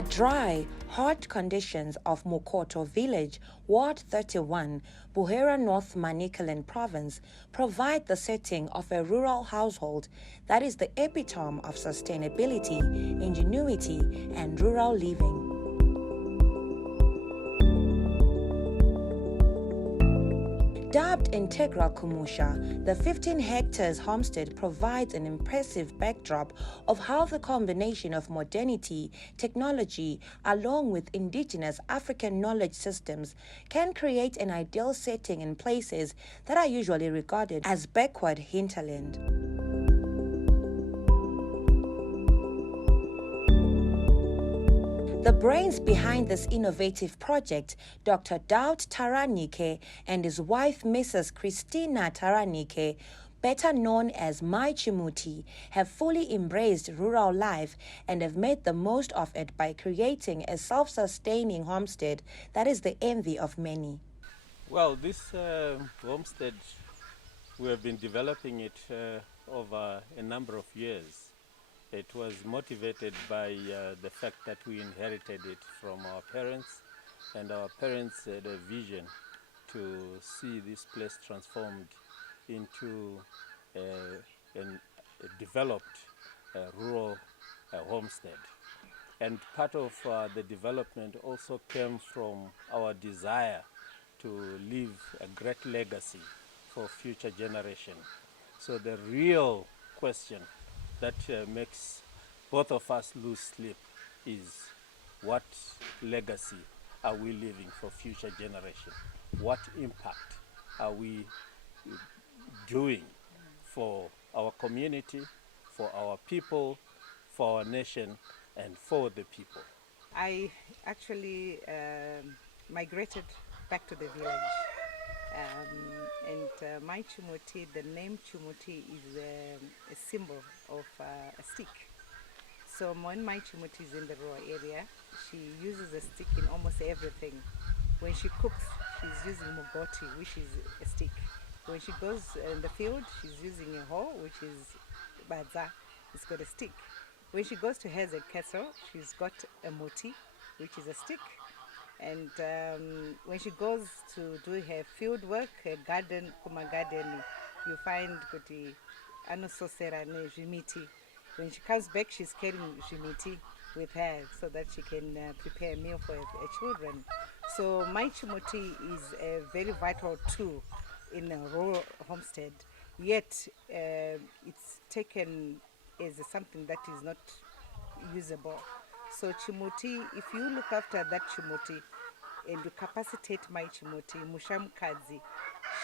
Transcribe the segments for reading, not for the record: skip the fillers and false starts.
The dry, hot conditions of Mukoto village, Ward 31, Buhera, North Manicaland province, provide the setting of a rural household that is the epitome of sustainability, ingenuity, and rural living. Dubbed Integral Kumusha, the 15 hectares homestead provides an impressive backdrop of how the combination of modernity, technology, along with indigenous African knowledge systems can create an ideal setting in places that are usually regarded as backward hinterland. The brains behind this innovative project, Dr. Daud Taranhike and his wife, Mrs. Christina Taranhike, better known as Mai Chimuti, have fully embraced rural life and have made the most of it by creating a self-sustaining homestead that is the envy of many. Well, this homestead, we have been developing it over a number of years. It was motivated by the fact that we inherited it from our parents, and our parents had a vision to see this place transformed into a developed rural homestead. And part of the development also came from our desire to leave a great legacy for future generations. So the real question that makes both of us lose sleep is, what legacy are we leaving for future generations? What impact are we doing for our community, for our people, for our nation, and for the people? I actually migrated back to the village. Mai Chimuti, the name Chimuti is a symbol of a stick. So when Mai Chimuti is in the rural area, she uses a stick in almost everything. When she cooks, she's using mugoti, which is a stick. When she goes in the field, she's using a hoe, which is badza, it's got a stick. When she goes to herd and cattle, she's got a moti, which is a stick. And when she goes to do her field work, her garden, kuma garden, you find kuti anososera ne jimiti. When she comes back, she's carrying jimiti with her so that she can prepare a meal for her children. So Mai Chimuti is a very vital tool in a rural homestead. Yet it's taken as something that is not usable. So Chimuti, if you look after that Chimuti and you capacitate Mai Chimuti, Mushamkazi,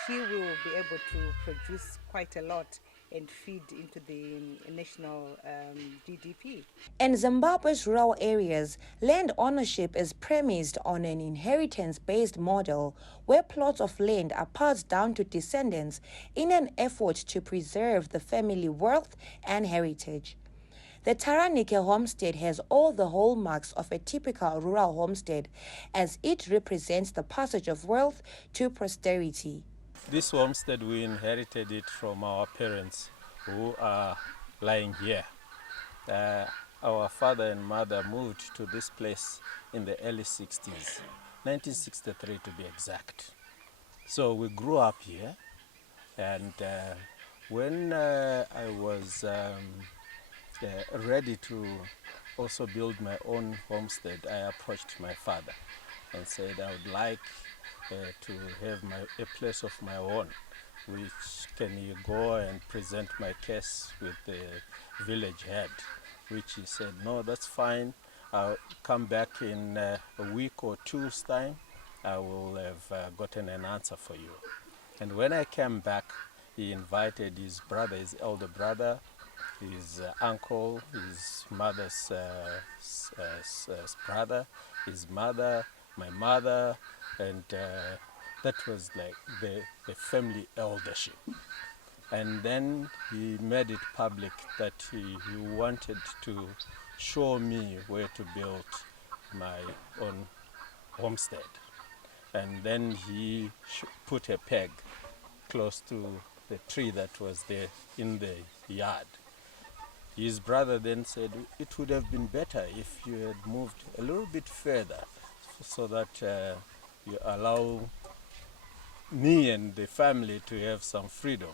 she will be able to produce quite a lot and feed into the national GDP. In Zimbabwe's rural areas, land ownership is premised on an inheritance-based model where plots of land are passed down to descendants in an effort to preserve the family wealth and heritage. The Taranhike homestead has all the hallmarks of a typical rural homestead, as it represents the passage of wealth to posterity. This homestead, we inherited it from our parents who are lying here. Our father and mother moved to this place in the early 60s, 1963 to be exact. So we grew up here, and when I was ready to also build my own homestead, I approached my father and said I would like to have a place of my own, which can you go and present my case with the village head, which he said, no, that's fine. I'll come back in a week or two's time. I will have gotten an answer for you. And when I came back, he invited his brother, his elder brother, his uncle, his mother's brother, his mother, my mother, and that was like the family eldership. And then he made it public that he wanted to show me where to build my own homestead. And then he put a peg close to the tree that was there in the yard. His brother then said, it would have been better if you had moved a little bit further so that you allow me and the family to have some freedom.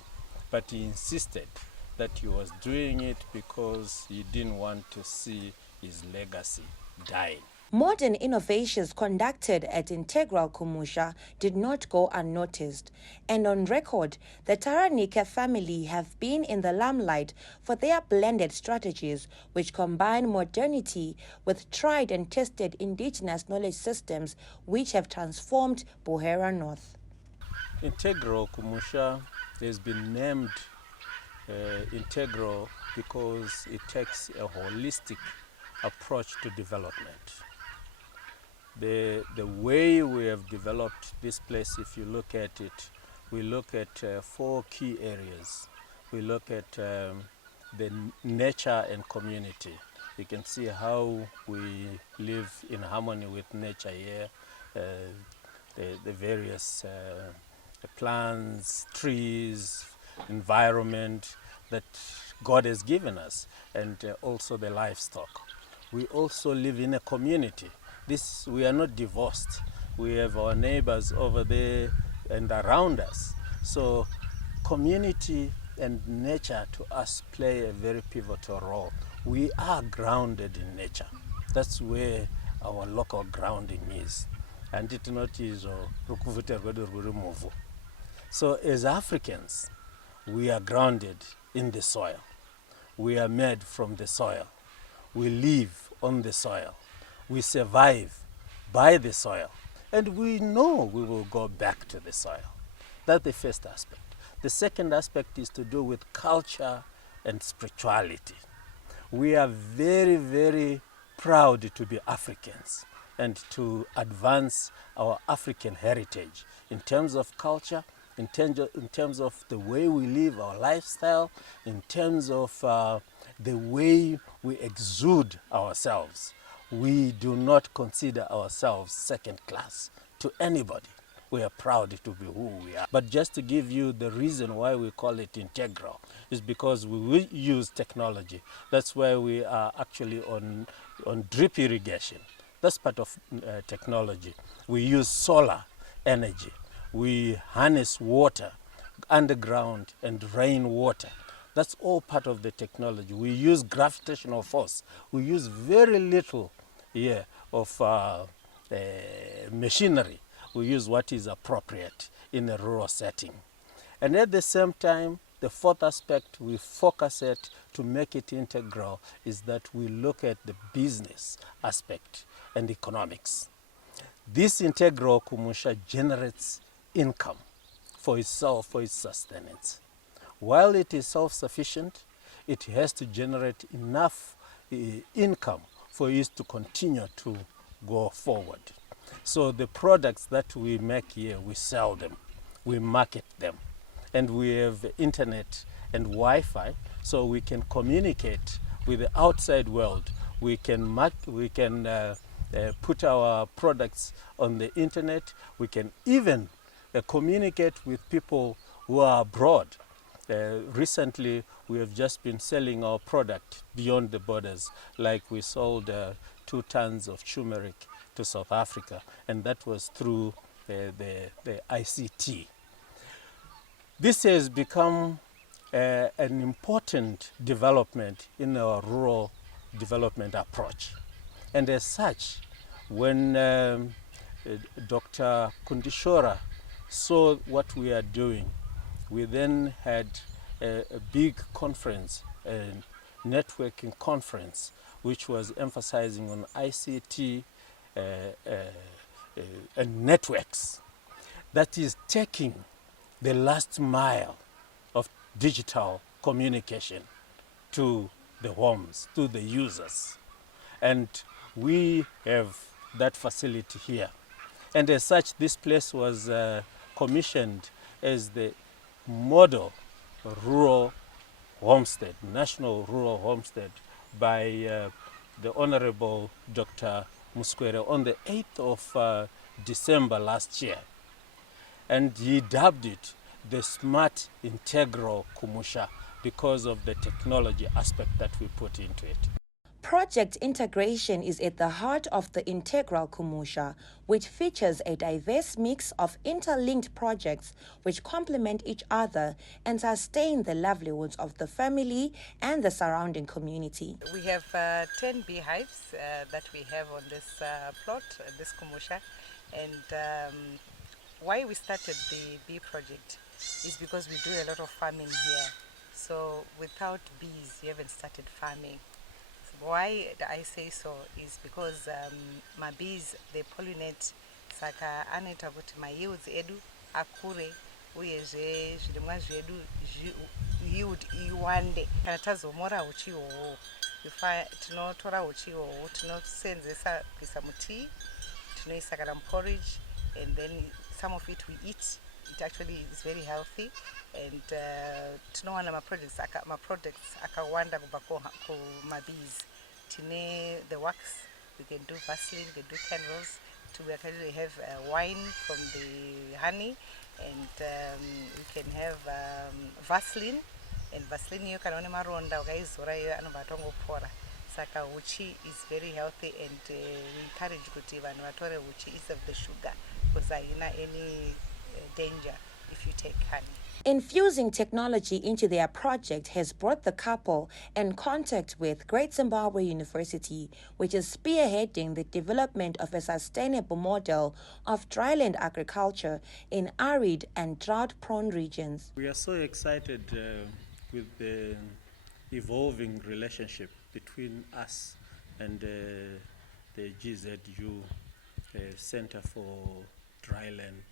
But he insisted that he was doing it because he didn't want to see his legacy dying. Modern innovations conducted at Integral Kumusha did not go unnoticed, and on record, the Taranhike family have been in the limelight for their blended strategies, which combine modernity with tried and tested indigenous knowledge systems which have transformed Buhera North. Integral Kumusha has been named integral because it takes a holistic approach to development. The way we have developed this place, if you look at it, we look at 4 key areas. We look at the nature and community. You can see how we live in harmony with nature here, the various plants, trees, environment that God has given us, and also the livestock. We also live in a community. We are not divorced. We have our neighbors over there and around us. So community and nature to us play a very pivotal role. We are grounded in nature. That's where our local grounding is. And it not is so as Africans, we are grounded in the soil. We are made from the soil. We live on the soil. We survive by the soil. And we know we will go back to the soil. That's the first aspect. The second aspect is to do with culture and spirituality. We are very, very proud to be Africans and to advance our African heritage in terms of culture, in terms of the way we live our lifestyle, in terms of the way we exude ourselves. We do not consider ourselves second class to anybody. We are proud to be who we are. But just to give you the reason why we call it integral is because we will use technology. That's why we are actually on drip irrigation. That's part of technology. We use solar energy. We harness water, underground and rainwater. That's all part of the technology. We use gravitational force. We use very little here of machinery. We use what is appropriate in a rural setting. And at the same time, the fourth aspect we focus at to make it integral is that we look at the business aspect and economics. This Integral Kumusha generates income for itself, for its sustenance. While it is self-sufficient, it has to generate enough income for it to continue to go forward. So the products that we make here, we sell them, we market them, and we have internet and Wi-Fi, so we can communicate with the outside world. We can put our products on the internet. We can even communicate with people who are abroad. Recently, we have just been selling our product beyond the borders, like we sold 2 tons of turmeric to South Africa, and that was through the ICT. This has become an important development in our rural development approach. And as such, when Dr. Kundishora saw what we are doing, we then had a big conference, a networking conference, which was emphasizing on ICT and networks. That is taking the last mile of digital communication to the homes, to the users. And we have that facility here. And as such, this place was commissioned as the model rural homestead, national rural homestead, by the Honorable Dr. Muskwere on the 8th of December last year. And he dubbed it the Smart Integral Kumusha because of the technology aspect that we put into it. Project integration is at the heart of the Integral Kumusha, which features a diverse mix of interlinked projects which complement each other and sustain the livelihoods of the family and the surrounding community. We have 10 beehives that we have on this plot, this Kumusha, and why we started the bee project is because we do a lot of farming here. So without bees, you haven't started farming. Why I say so is because my bees, they pollinate, saka anoita kuti my yields edu akure uyezve zvirimwa zvedu yield iwande. Kana tazomora uchi ihwohwo, tinotora uchi ihwohwo tinoseenzesa kuisa mutii, tinoisa kana muporridge, and then some of it we eat. It actually is very healthy, and tinowana ma-products akawanda kubva kumabees. Tine the wax, we can do Vaseline, we can do candles, we actually have wine from the honey, and we can have Vaseline, and Vaseline you can only maronda ukaizora iyo anobva atongopora. Saka uchi is very healthy, and we encourage kuti vanhu vatore uchi instead of the sugar, because haina any danger if you take honey. Infusing technology into their project has brought the couple in contact with Great Zimbabwe University, which is spearheading the development of a sustainable model of dryland agriculture in arid and drought-prone regions. We are so excited with the evolving relationship between us and the GZU Center for Dryland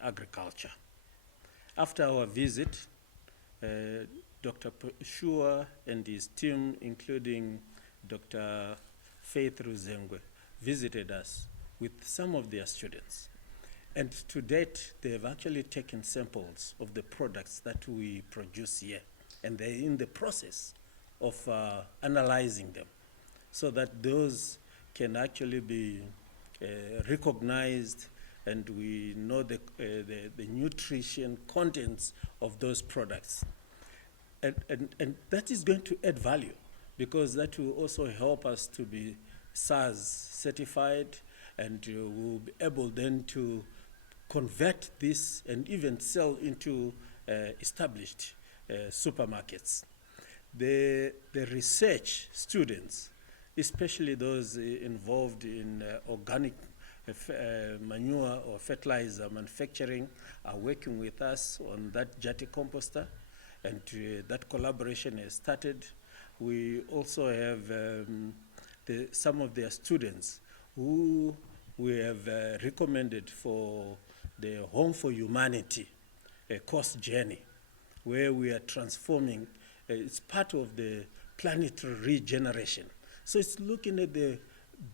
Agriculture. After our visit, Dr. Shua and his team, including Dr. Faith Ruzengwe, visited us with some of their students. And to date, they have actually taken samples of the products that we produce here. And they're in the process of analyzing them so that those can actually be recognized, and we know the nutrition contents of those products. And that is going to add value, because that will also help us to be SARS certified, and we'll be able then to convert this and even sell into established supermarkets. The research students, especially those involved in organic manure or fertilizer manufacturing, are working with us on that jetty composter, and that collaboration has started. We also have some of their students who we have recommended for the Home for Humanity course journey, where we are transforming. It's part of the planetary regeneration. So it's looking at the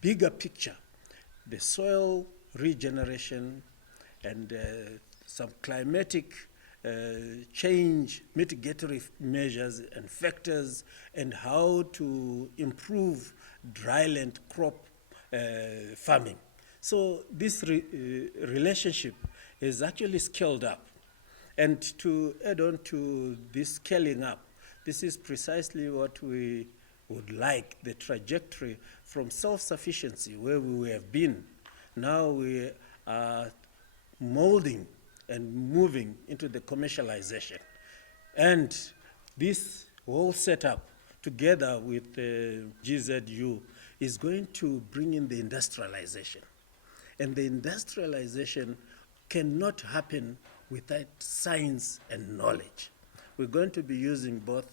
bigger picture, the soil regeneration, and some climatic change mitigatory measures and factors, and how to improve dryland crop farming. So this relationship is actually scaled up. And to add on to this scaling up, this is precisely what we would like, the trajectory from self-sufficiency, where we have been. Now we are molding and moving into the commercialization. And this whole setup, together with GZU, is going to bring in the industrialization. And the industrialization cannot happen without science and knowledge. We're going to be using both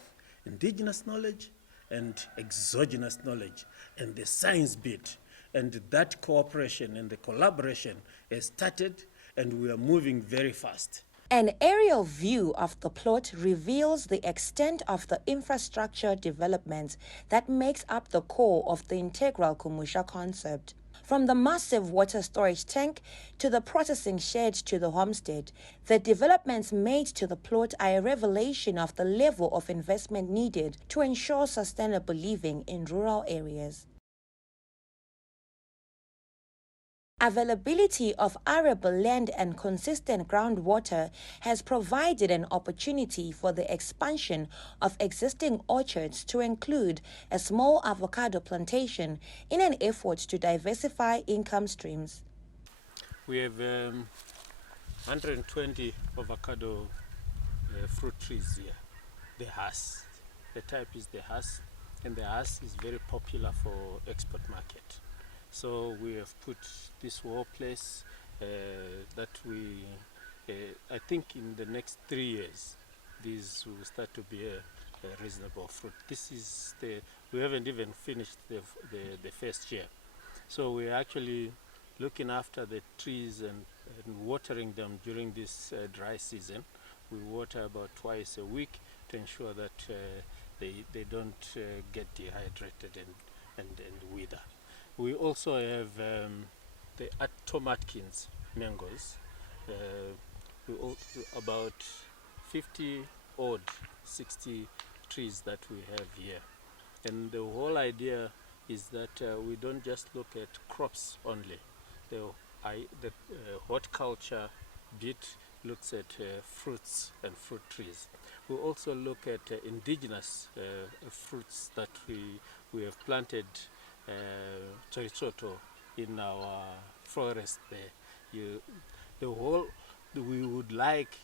indigenous knowledge and exogenous knowledge, and the science bit. And that cooperation and the collaboration has started, and we are moving very fast. An aerial view of the plot reveals the extent of the infrastructure development that makes up the core of the Integral Kumusha concept. From the massive water storage tank to the processing shed to the homestead, the developments made to the plot are a revelation of the level of investment needed to ensure sustainable living in rural areas. Availability of arable land and consistent groundwater has provided an opportunity for the expansion of existing orchards to include a small avocado plantation in an effort to diversify income streams. We have 120 avocado fruit trees here. The Hass. The type is the Hass, and the Hass is very popular for export market. So we have put this whole place that we, I think in the next 3 years, these will start to be a reasonable fruit. This is we haven't even finished the first year. So we're actually looking after the trees and watering them during this dry season. We water about twice a week to ensure that they don't get dehydrated and wither. We also have the Tom Atkins mangoes, about 50 odd 60 trees that we have here. And the whole idea is that we don't just look at crops only. The horticulture bit looks at fruits and fruit trees. We also look at indigenous fruits that we have planted chorizoto in our forest there. We would like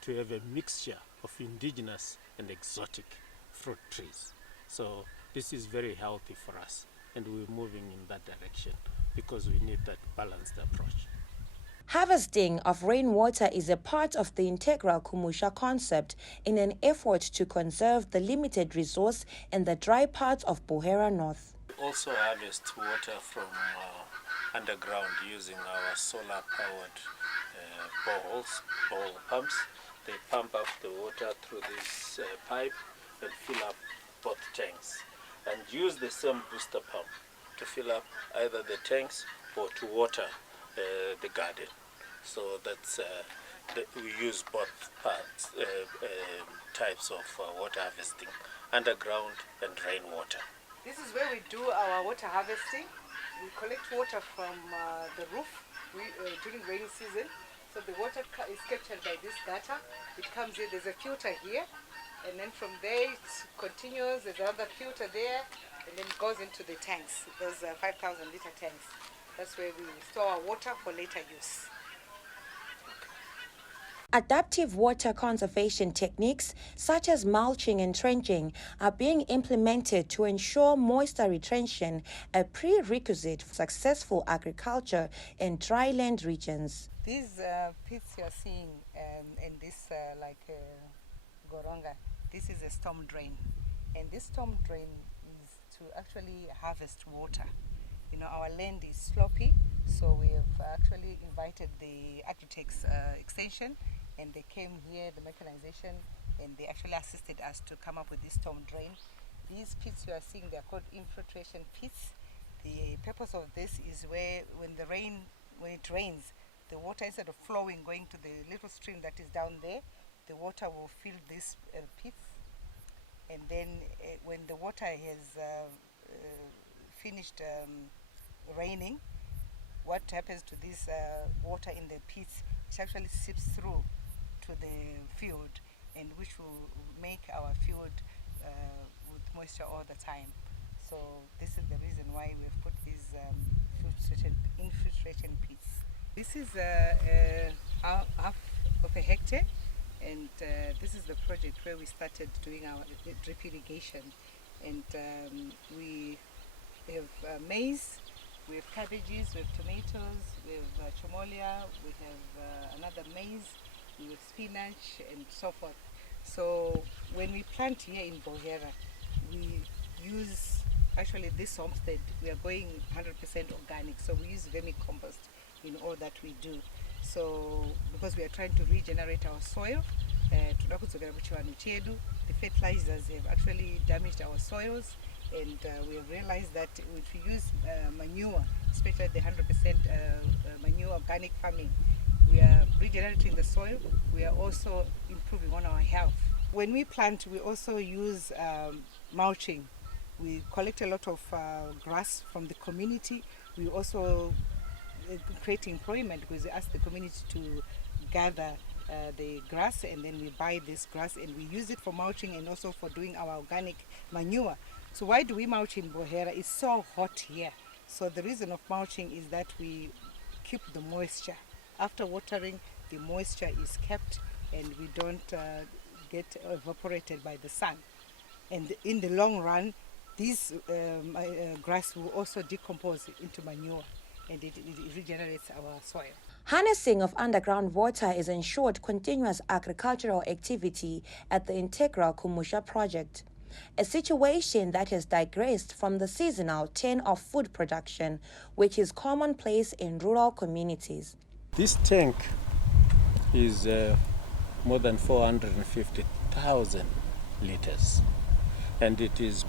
to have a mixture of indigenous and exotic fruit trees. So this is very healthy for us, and we're moving in that direction because we need that balanced approach. Harvesting of rainwater is a part of the Integral Kumusha concept in an effort to conserve the limited resource in the dry parts of Buhera North. We also harvest water from underground using our solar-powered borehole pumps. They pump up the water through this pipe and fill up both tanks, and use the same booster pump to fill up either the tanks or to water the garden. So that's we use both types of water harvesting, underground and rainwater. This is where we do our water harvesting. We collect water from the roof during rainy season. So the water is captured by this gutter. It comes in, there's a filter here, and then from there it continues, there's another filter there, and then it goes into the tanks, those 5,000 liter tanks. That's where we store our water for later use. Adaptive water conservation techniques such as mulching and trenching are being implemented to ensure moisture retention, a prerequisite for successful agriculture in dryland regions. These pits you are seeing in this Goronga, this is a storm drain, and this storm drain is to actually harvest water. You know, our land is sloppy, so we have actually invited the Agritech's extension, and they came here, the mechanization, and they actually assisted us to come up with this storm drain. These pits you are seeing, they are called infiltration pits. The purpose of this is where when it rains, the water, instead of flowing, going to the little stream that is down there, the water will fill these pits, and then when the water has finished raining, what happens to this water in the pits, it actually seeps through to the field, and which will make our field with moisture all the time. So this is the reason why we've put these infiltration pits. This is half of a hectare, and this is the project where we started doing our drip irrigation. And we have maize, we have cabbages, we have tomatoes, we have chomolia, we have another maize, we have spinach, and so forth. So when we plant here in Buhera, we use, actually this homestead, we are going 100% organic, so we use vermicompost in all that we do. So because we are trying to regenerate our soil, the fertilizers have actually damaged our soils, and we have realized that if we use manure, especially the 100% manure organic farming, we are regenerating the soil. We are also improving on our health. When we plant, we also use mulching. We collect a lot of grass from the community. We also create employment, because we ask the community to gather the grass, and then we buy this grass and we use it for mulching and also for doing our organic manure. So why do we mulch in Buhera? It's so hot here. So the reason of mulching is that we keep the moisture. After watering, the moisture is kept and we don't get evaporated by the sun. And in the long run, this grass will also decompose into manure, and it regenerates our soil. Harnessing of underground water is ensured continuous agricultural activity at the Integral Kumusha project, a situation that has digressed from the seasonal turn of food production, which is commonplace in rural communities. This tank is more than 450,000 liters, and it is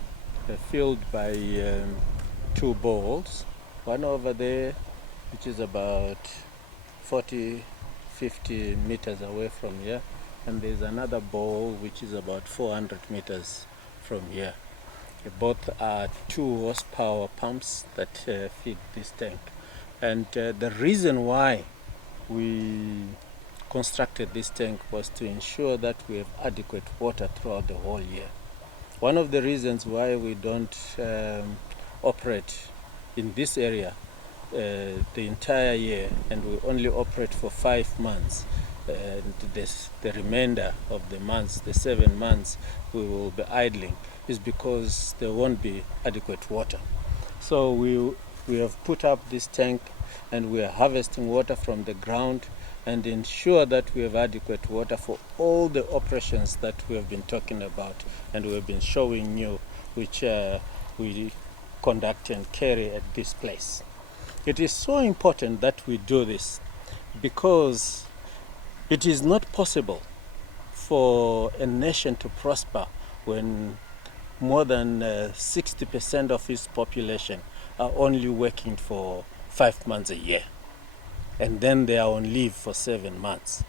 filled by two bowls, one over there which is about 40-50 meters away from here, and there's another bowl which is about 400 meters from here. Both are 2 horsepower pumps that feed this tank, and the reason why we constructed this tank was to ensure that we have adequate water throughout the whole year. One of the reasons why we don't operate in this area the entire year, and we only operate for 5 months, and the remainder of the months, the 7 months, we will be idling, is because there won't be adequate water. So we have put up this tank, and we are harvesting water from the ground and ensure that we have adequate water for all the operations that we have been talking about and we have been showing you, which we conduct and carry at this place. It is so important that we do this because it is not possible for a nation to prosper when more than 60% of its population are only working for 5 months a year, and then they are on leave for 7 months.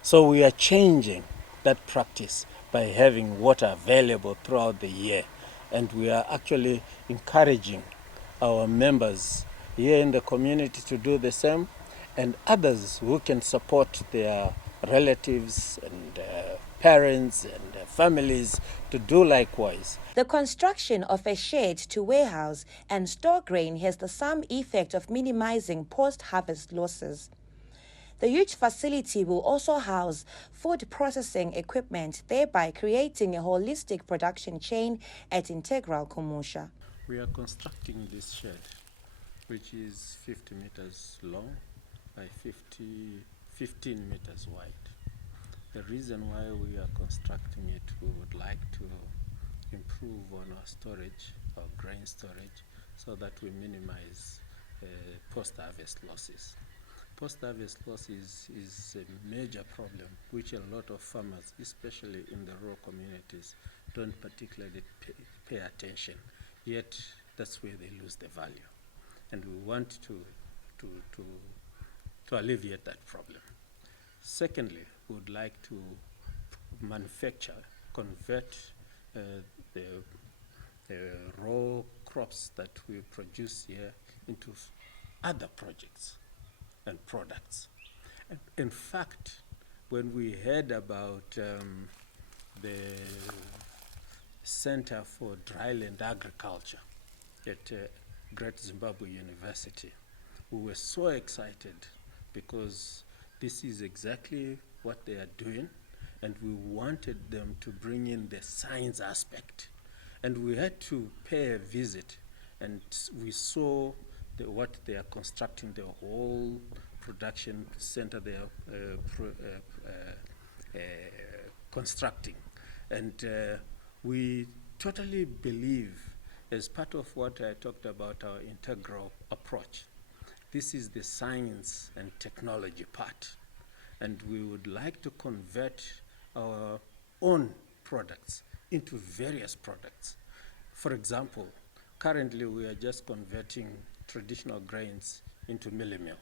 So we are changing that practice by having water available throughout the year, and we are actually encouraging our members here in the community to do the same, and others who can support their relatives and parents and families to do likewise. The construction of a shed to warehouse and store grain has the sum effect of minimizing post-harvest losses. The huge facility will also house food processing equipment, thereby creating a holistic production chain at Integral Kumusha. We are constructing this shed, which is 50 meters long by 15 meters wide. The reason why we are constructing it, we would like to improve on our storage, our grain storage, so that we minimize post-harvest losses. Post-harvest losses is a major problem which a lot of farmers, especially in the rural communities, don't particularly pay attention. Yet that's where they lose the value. And we want to alleviate that problem. Secondly, we would like to convert the raw crops that we produce here into other projects and products. And in fact, when we heard about the Center for Dryland Agriculture at Great Zimbabwe University, we were so excited because this is exactly what they are doing, and we wanted them to bring in the science aspect. And we had to pay a visit, and we saw what they are constructing, the whole production center they are constructing. And we totally believe, as part of what I talked about, our integral approach, this is the science and technology part. And we would like to convert our own products into various products. For example, currently we are just converting traditional grains into milling meal.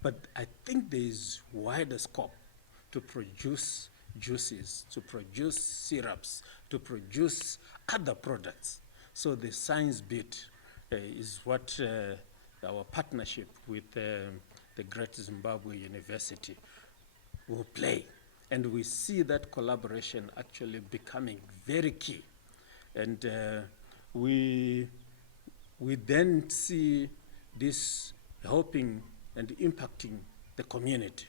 But I think there is wider scope to produce juices, to produce syrups, to produce other products. So the science bit is what our partnership with the Great Zimbabwe University will play. And we see that collaboration actually becoming very key. And we then see this helping and impacting the community,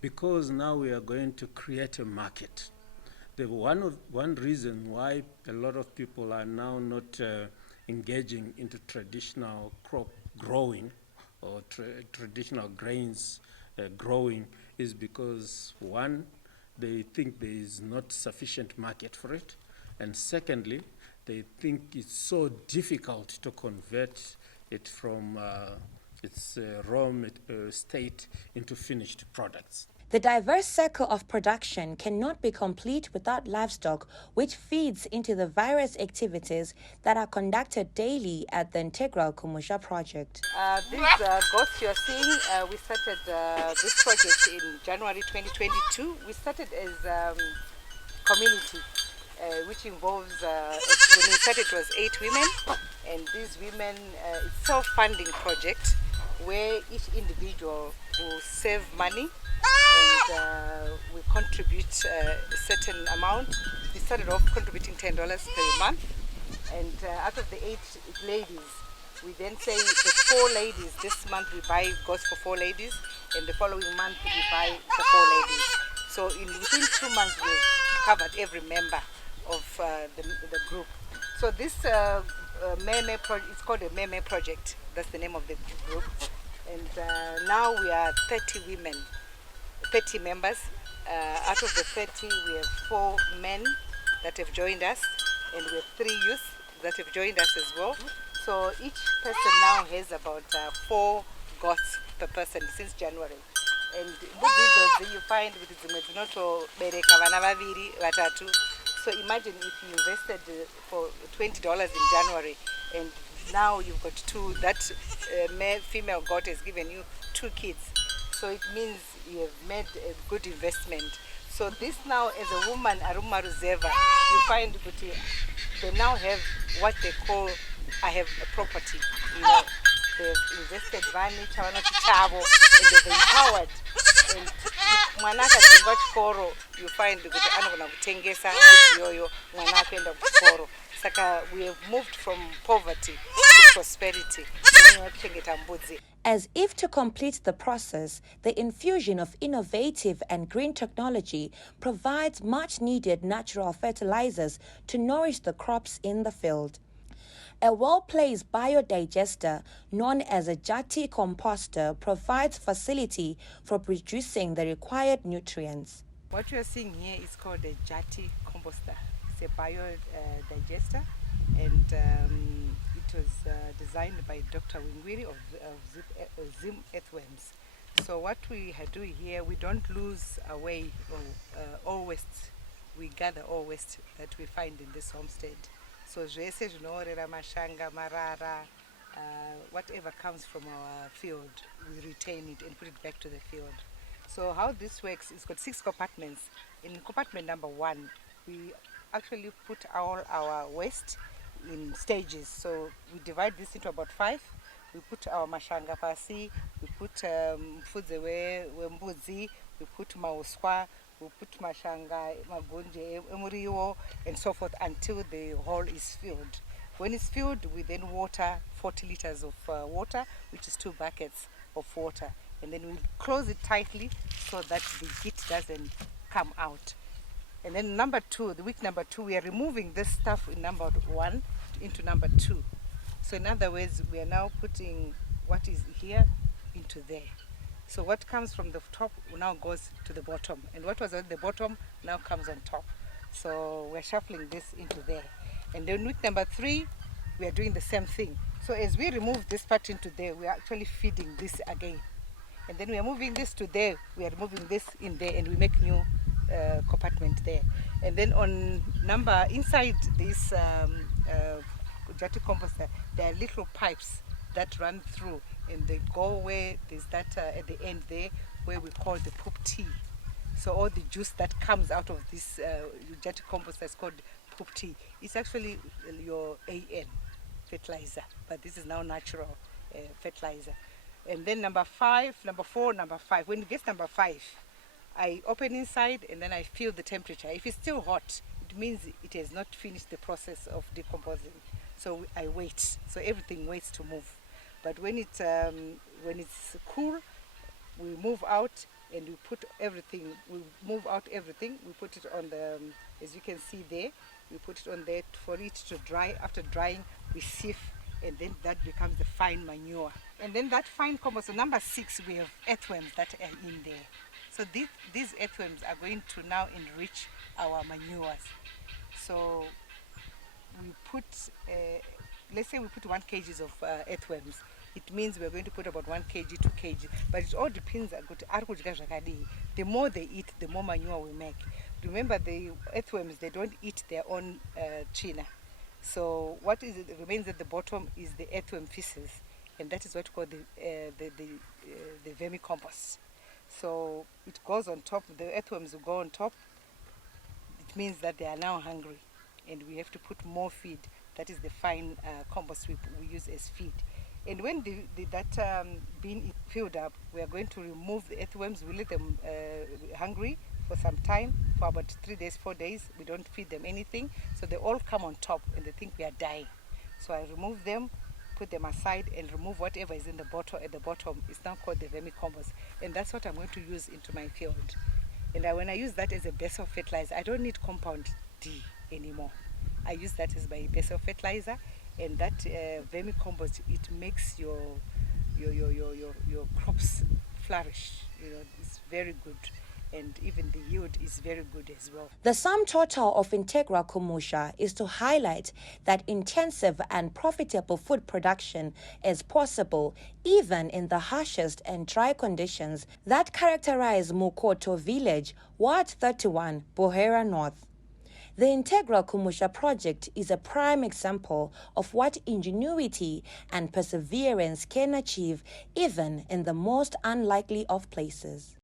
because now we are going to create a market. The one reason why a lot of people are now not engaging into traditional crop growing or traditional grains growing is because, one, they think there is not sufficient market for it, and secondly, they think it's so difficult to convert it from its raw state into finished products. The diverse circle of production cannot be complete without livestock, which feeds into the various activities that are conducted daily at the Integral Kumusha project. These goats you're seeing, we started this project in January 2022. We started as community, which involves, when we started it was 8 women, and these women, it's a self-funding project where each individual will save money and we contribute a certain amount. We started off contributing $10 per month, and out of the 8 ladies, we then say the 4 ladies, this month we buy goats for 4 ladies, and the following month we buy for 4 ladies. So within 2 months we've covered every member of the group. So this it's called a Meme project. That's the name of the group. And now we are 30 women, 30 members. Out of the 30, we have 4 men that have joined us, and we have 3 youth that have joined us as well. So each person now has about 4 goats per person since January. And with you find with Zimezinoto Bereka vana vaviri vatatu. So imagine if you invested for $20 in January, and now you've got 2. That female goat has given you 2 kids. So it means you have made a good investment. So this now, as a woman, Aruma Ruzeva, you find that they now have what they call, I have a property. You know, they've invested money, and they've empowered. And if mwanaka dinga chikoro, you find that anogona kutengesa yoyo mwanaka enda kuchikoro. Saka we have moved from poverty to prosperity. As if to complete the process, the infusion of innovative and green technology provides much needed natural fertilizers to nourish the crops in the field. A well-placed biodigester known as a jati composter provides facility for producing the required nutrients. What you are seeing here is called a jati composter. It's a biodigester, and it was designed by Dr. Wingwiri of Zim Earthworms. So what we do here, we don't lose away all waste. We gather all waste that we find in this homestead. So mashanga, marara, whatever comes from our field, we retain it and put it back to the field. So how this works, it's got 6 compartments. In compartment number 1, we actually put all our waste in stages. So we divide this into about 5. We put our mashanga pasi, we put mfudze wembuzi, we put mauswa, we put mashanga, magunje, emuriwo, and so forth until the hole is filled. When it's filled, we then water 40 liters of water, which is 2 buckets of water. And then we close it tightly so that the heat doesn't come out. And then number 2, the week number 2, we are removing this stuff in number 1 into number 2. So in other words, we are now putting what is here into there. So what comes from the top now goes to the bottom, and what was at the bottom now comes on top. So we're shuffling this into there. And then week number 3, we are doing the same thing. So as we remove this part into there, we are actually feeding this again. And then we are moving this to there, we are moving this in there, and we make new compartment there. And then on number, inside this jati composter, there are little pipes that run through, and they go where there's that at the end there where we call the poop tea. So all the juice that comes out of this jati composter is called poop tea. It's actually your AN fertilizer, but this is now natural. fertilizer. And then number 4, number 5. When it gets number 5, I open inside and then I feel the temperature. If it's still hot, it means it has not finished the process of decomposing. So I wait. So everything waits to move. But when it's cool, we move out and we put everything. We move out everything. We put it on the, as you can see there, we put it on there for it to dry. After drying, we sieve, and then that becomes the fine manure. And then that fine compost. So number 6, we have earthworms that are in there. So these earthworms are going to now enrich our manures. So we put, let's say we put 1 kg of earthworms. It means we're going to put about 1 kg, 2 kg. But it all depends. The more they eat, the more manure we make. Remember, the earthworms, they don't eat their own china. So what remains at the bottom is the earthworm feces, and that is what we call the vermicompost. So it goes on top. The earthworms will go on top. It means that they are now hungry, and we have to put more feed. That is the fine compost we use as feed. And when that bin is filled up, we are going to remove the earthworms. We let them hungry for some time, for about 3 days, 4 days. We don't feed them anything, so they all come on top and they think we are dying. So I remove them, put them aside, and remove whatever is in the bottom. At the bottom, it's now called the vermicompost, and that's what I'm going to use into my field. And when I use that as a base of fertilizer, I don't need compound D anymore. I use that as my base of fertilizer, and that vermicompost, it makes your crops flourish. It's very good, and even the yield is very good as well. The sum total of Integral Kumusha is to highlight that intensive and profitable food production is possible even in the harshest and dry conditions that characterize Mukoto village, Ward 31, Buhera North. The Integral Kumusha project is a prime example of what ingenuity and perseverance can achieve even in the most unlikely of places.